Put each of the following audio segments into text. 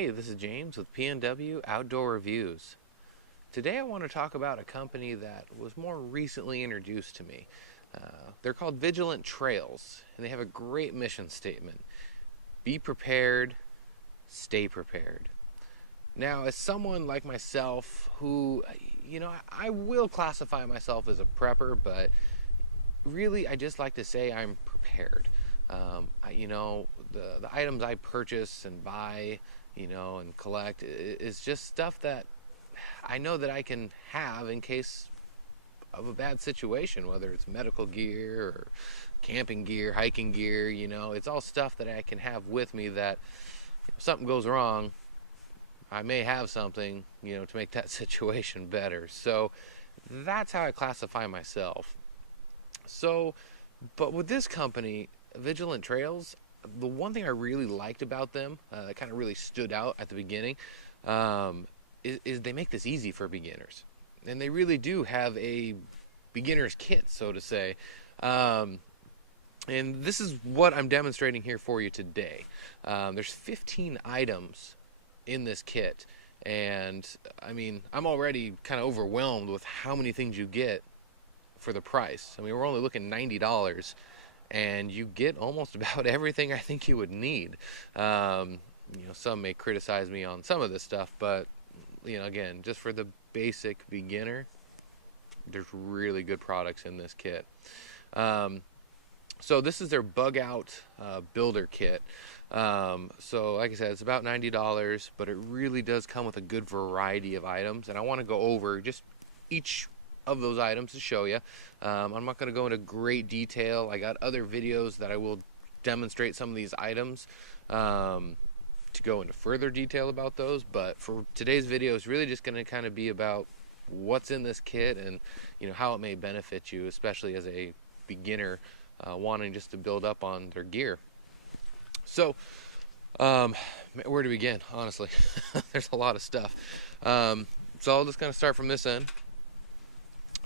Hey, this is James with PNW Outdoor Reviews. Today I want to talk about a company that was more recently introduced to me. They're called Vigilant Trails, and they have a great mission statement. Be prepared, stay prepared. Now, as someone like myself who, I will classify myself as a prepper, but really I just like to say I'm prepared. The items I purchase and buy, and collect is just stuff that I know that I can have in case of a bad situation, whether it's medical gear or camping gear, hiking gear, it's all stuff that I can have with me that if something goes wrong, I may have something, to make that situation better. So that's how I classify myself. So, but with this company, Vigilant Trails, the one thing I really liked about them, that kind of really stood out at the beginning, is they make this easy for beginners. And they really do have a beginner's kit, so to say. And this is what I'm demonstrating here for you today. There's 15 items in this kit. And, I'm already kind of overwhelmed with how many things you get for the price. We're only looking $90. And you get almost about everything I think you would need. Some may criticize me on some of this stuff, but again, just for the basic beginner, there's really good products in this kit. So this is their bug out builder kit. So like I said, it's about $90, but it really does come with a good variety of items, and I want to go over just each of those items to show you. I'm not going to go into great detail. I got other videos that I will demonstrate some of these items to go into further detail about those, but for today's video it's really just going to kind of be about what's in this kit and how it may benefit you, especially as a beginner wanting just to build up on their gear. So where to begin, honestly? There's a lot of stuff. So I'll just kind of start from this end.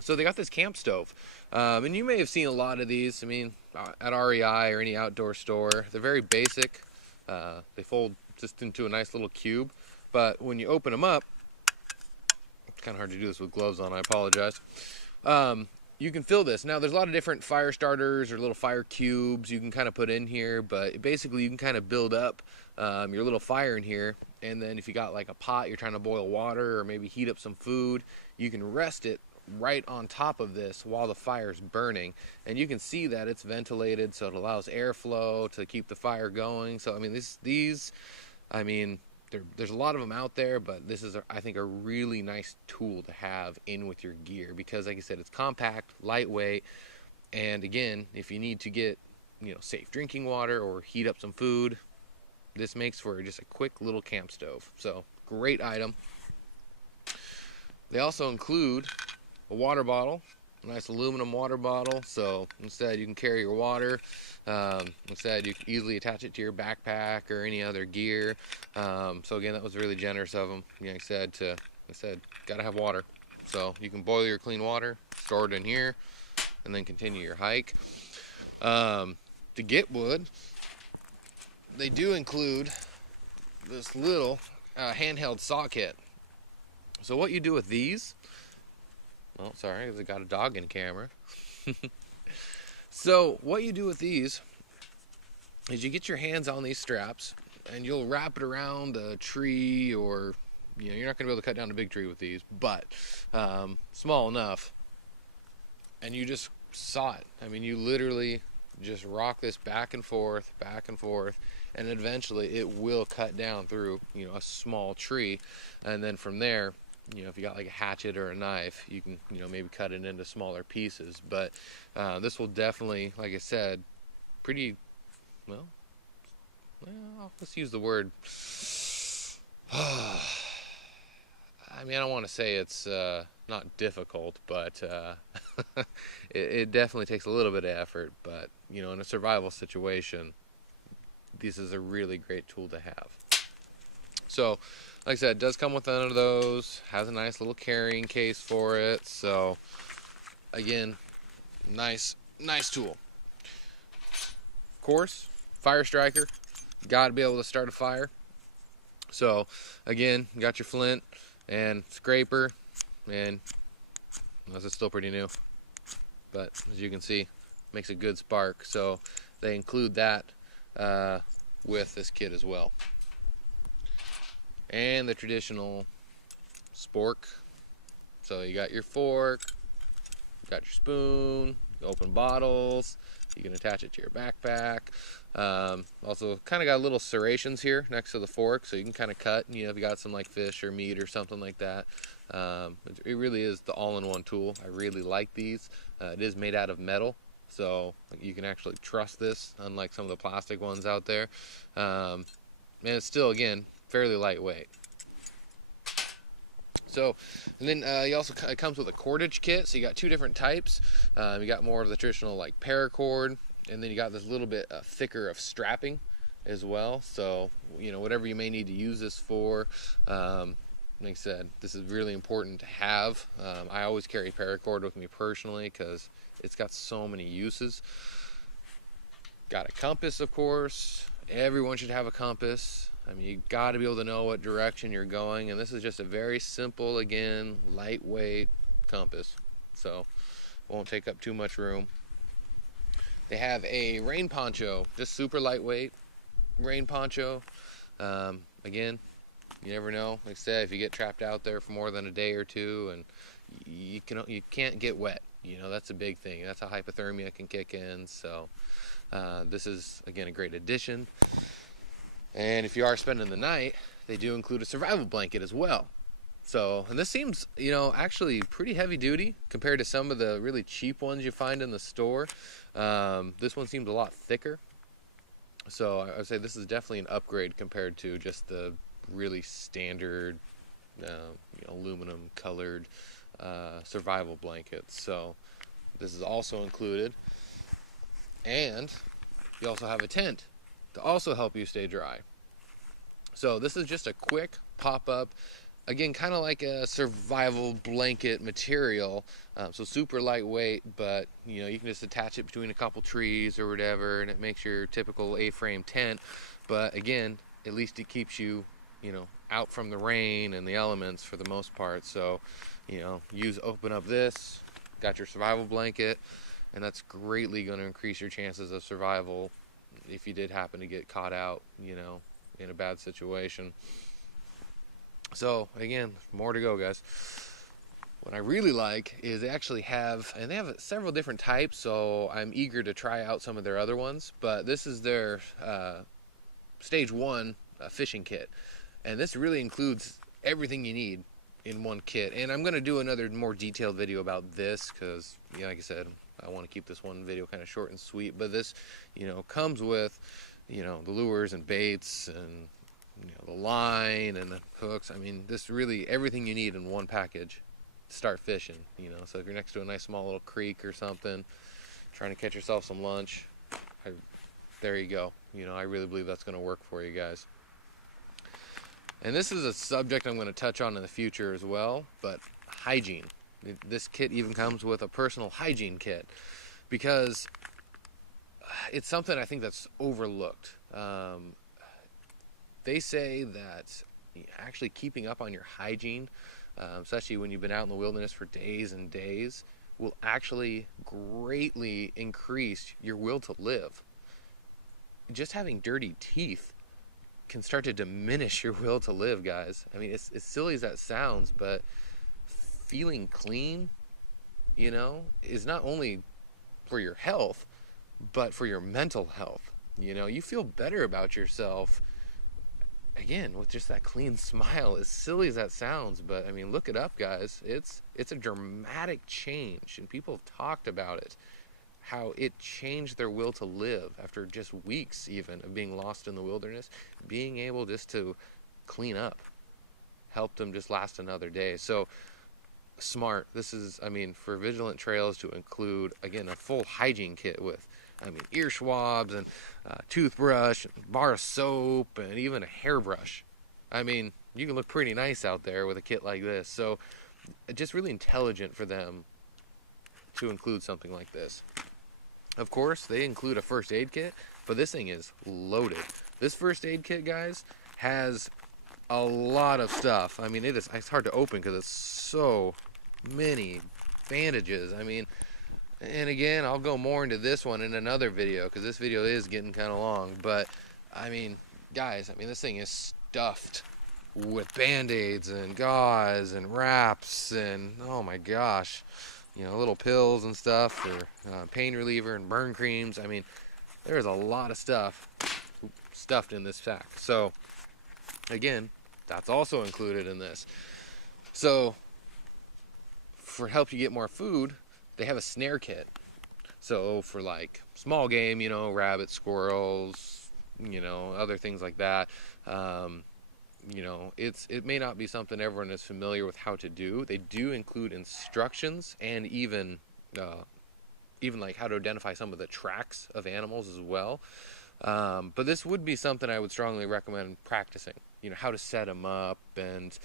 So they got this camp stove, and you may have seen a lot of these, at REI or any outdoor store. They're very basic. They fold just into a nice little cube, but when you open them up, it's kind of hard to do this with gloves on, I apologize. You can fill this. Now, there's a lot of different fire starters or little fire cubes you can kind of put in here, but basically you can kind of build up your little fire in here, and then if you got like a pot, you're trying to boil water or maybe heat up some food, you can rest it right on top of this while the fire's burning, and you can see that it's ventilated, so it allows airflow to keep the fire going. So there's a lot of them out there, but this is I think a really nice tool to have in with your gear, because like I said, it's compact, lightweight, and again, if you need to get safe drinking water or heat up some food, this makes for just a quick little camp stove. So great item. They also include a water bottle, a nice aluminum water bottle, so instead you can carry your water. Instead you can easily attach it to your backpack or any other gear. So again, that was really generous of them. I said gotta have water, so you can boil your clean water, store it in here, and then continue your hike. To get wood, they do include this little handheld saw kit. So what you do with these, oh, sorry, I got a dog in camera. So what you do with these is you get your hands on these straps and you'll wrap it around a tree, or you're not going to be able to cut down a big tree with these, but small enough, and you just saw it. You literally just rock this back and forth, and eventually it will cut down through a small tree, and then from there, if you got like a hatchet or a knife, you can, maybe cut it into smaller pieces. But this will definitely, like I said, pretty, well, let's use the word, I don't want to say it's not difficult, but it definitely takes a little bit of effort. But, in a survival situation, this is a really great tool to have. So, like I said, it does come with one of those, has a nice little carrying case for it. So, again, nice tool. Of course, fire striker, got to be able to start a fire. So again, you got your flint and scraper, and this is still pretty new, but as you can see, makes a good spark. So they include that with this kit as well. And the traditional spork. So you got your fork, you got your spoon, you open bottles, you can attach it to your backpack. Also kind of got little serrations here next to the fork, so you can kind of cut, you know, if you got some like fish or meat or something like that. It really is the all-in-one tool. I really like these. It is made out of metal, so you can actually trust this, unlike some of the plastic ones out there. And it's still, again, fairly lightweight. So, and then it comes with a cordage kit. So you got two different types. You got more of the traditional like paracord, and then you got this little bit thicker of strapping as well. So, you know, whatever you may need to use this for. Like I said, this is really important to have. I always carry paracord with me personally because it's got so many uses. Got a compass, of course. Everyone should have a compass. I mean, you got to be able to know what direction you're going, and this is just a very simple, again, lightweight compass, so won't take up too much room. They have a rain poncho, just super lightweight rain poncho. Again, you never know. Like I said, if you get trapped out there for more than a day or two, and you can't get wet. You know, that's a big thing. That's how hypothermia can kick in. So this is, again, a great addition. And if you are spending the night, they do include a survival blanket as well. So, and this seems, you know, actually pretty heavy duty compared to some of the really cheap ones you find in the store. This one seems a lot thicker. So I would say this is definitely an upgrade compared to just the really standard, aluminum colored survival blankets. So this is also included. And you also have a tent to also help you stay dry. So this is just a quick pop-up, again, kind of like a survival blanket material, so super lightweight, but you know, you can just attach it between a couple trees or whatever, and it makes your typical A-frame tent. But again, at least it keeps you, you know, out from the rain and the elements for the most part. So, you know, open up this, got your survival blanket, and that's greatly going to increase your chances of survival if you did happen to get caught out, you know, in a bad situation. So again, more to go, guys. What I really like is they actually have, and they have several different types, so I'm eager to try out some of their other ones, but this is their stage 1 fishing kit, and this really includes everything you need in one kit. And I'm going to do another more detailed video about this because, you know, like I said, I want to keep this one video kind of short and sweet, but this, you know, comes with, you know, the lures and baits and, you know, the line and the hooks. I mean, this really, everything you need in one package to start fishing, you know. So if you're next to a nice small little creek or something, trying to catch yourself some lunch, there you go. You know, I really believe that's going to work for you guys. And this is a subject I'm going to touch on in the future as well, but hygiene. This kit even comes with a personal hygiene kit because it's something I think that's overlooked. They say that actually keeping up on your hygiene, especially when you've been out in the wilderness for days and days, will actually greatly increase your will to live. Just having dirty teeth can start to diminish your will to live, guys. I mean, it's as silly as that sounds, but feeling clean, you know, is not only for your health, but for your mental health. You know, you feel better about yourself, again, with just that clean smile, as silly as that sounds. But I mean, look it up, guys. It's a dramatic change, and people have talked about it, how it changed their will to live after just weeks even of being lost in the wilderness. Being able just to clean up helped them just last another day. So smart. This is, I mean, for Vigilant Trails to include, again, a full hygiene kit with, I mean, ear swabs and toothbrush, and bar of soap, and even a hairbrush. I mean, you can look pretty nice out there with a kit like this. So just really intelligent for them to include something like this. Of course, they include a first aid kit, but this thing is loaded. This first aid kit, guys, has a lot of stuff. I mean, it's hard to open because it's so many bandages. I mean, and again, I'll go more into this one in another video because this video is getting kind of long. But I mean, guys, I mean, this thing is stuffed with band-aids and gauze and wraps and, oh my gosh, you know, little pills and stuff for pain reliever and burn creams. I mean, there's a lot of stuff stuffed in this sack. So again, that's also included in this. So for help you get more food, they have a snare kit. So for like small game, you know, rabbits, squirrels, you know, other things like that, you know, it may not be something everyone is familiar with how to do. They do include instructions and even like how to identify some of the tracks of animals as well. But this would be something I would strongly recommend practicing. You know, how to set them up and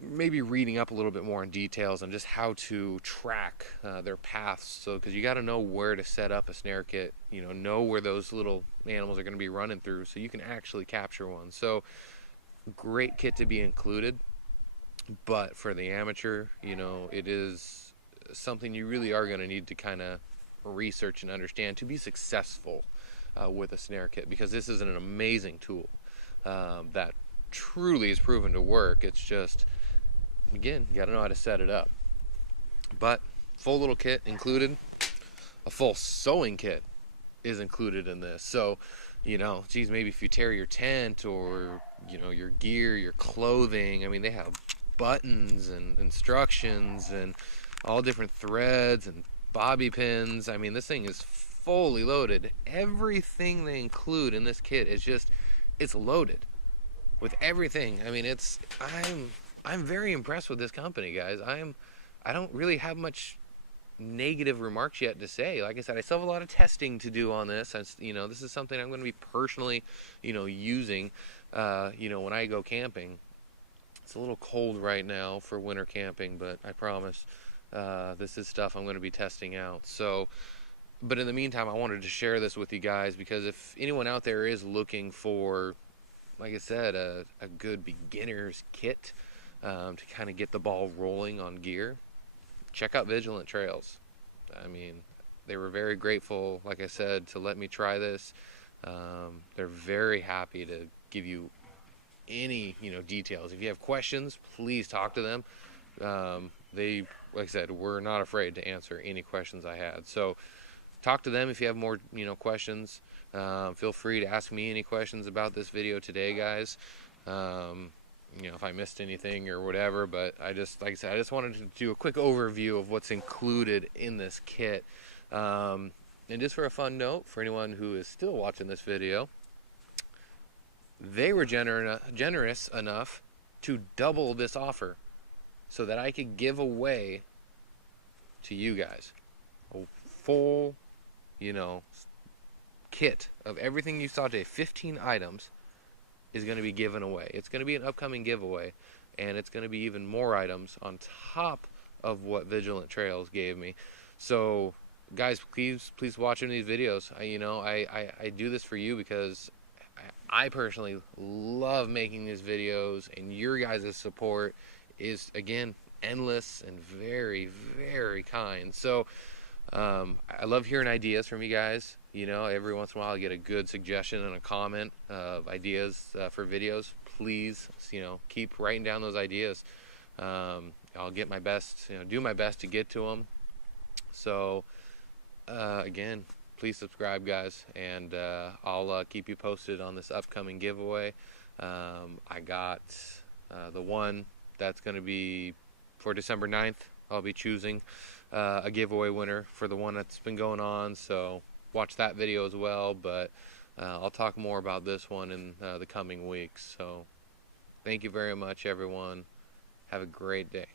maybe reading up a little bit more on details on just how to track their paths. So, because you got to know where to set up a snare kit, you know where those little animals are going to be running through, so you can actually capture one. So, great kit to be included. But for the amateur, you know, it is something you really are going to need to kind of research and understand to be successful with a snare kit, because this is an amazing tool that truly is proven to work. It's just, again, you got to know how to set it up. But full little kit included. A full sewing kit is included in this. So, you know, geez, maybe if you tear your tent or, you know, your gear, your clothing, I mean, they have buttons and instructions and all different threads and bobby pins. I mean, this thing is fully loaded. Everything they include in this kit is just, it's loaded with everything. I mean, I'm very impressed with this company, guys. I don't really have much negative remarks yet to say. Like I said, I still have a lot of testing to do on this. You know, this is something I'm going to be personally, you know, using, you know, when I go camping. It's a little cold right now for winter camping, but I promise this is stuff I'm going to be testing out. So, but in the meantime, I wanted to share this with you guys because if anyone out there is looking for, like I said, a good beginner's kit to kind of get the ball rolling on gear, check out Vigilant Trails. I mean, they were very grateful, like I said, to let me try this. They're very happy to give you any, you know, details. If you have questions, please talk to them. They, like I said, were not afraid to answer any questions I had. So talk to them if you have more, you know, questions. Feel free to ask me any questions about this video today, guys. You know, if I missed anything or whatever, but like I said, I just wanted to do a quick overview of what's included in this kit. And just for a fun note, for anyone who is still watching this video, they were generous enough to double this offer so that I could give away to you guys a full, you know, kit of everything you saw today. 15 items is going to be given away. It's going to be an upcoming giveaway, and it's going to be even more items on top of what Vigilant Trails gave me. So guys, please watch any of these videos. I do this for you because I personally love making these videos, and your guys' support is, again, endless and very, very kind. So I love hearing ideas from you guys. You know, every once in a while I get a good suggestion and a comment of ideas for videos. Please, you know, keep writing down those ideas. I'll get my best, you know, do my best to get to them. So again, please subscribe, guys, and I'll keep you posted on this upcoming giveaway. I got the one that's going to be for December 9th. I'll be choosing a giveaway winner for the one that's been going on, so watch that video as well. But I'll talk more about this one in the coming weeks. So thank you very much, everyone. Have a great day.